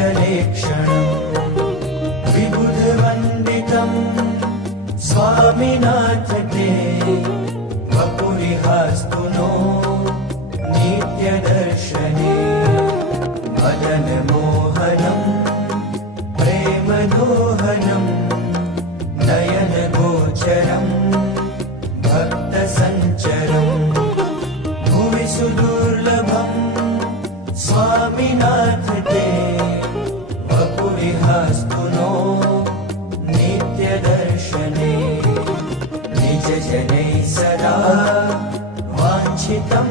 चञ्चलेक्षणम् विबुधवन्दितं स्वामिनाथ ते वपुरिहास्तु नो नित्यदर्शने मदनमोहनं प्रेमदोहनं नयनगोचरं भक्तसञ्चरं भुवि सुदुर्लभं स्वामिनाथ ते वपुरिहास्तु नो नित्यदर्शने निजजनैः सदा वाञ्छितं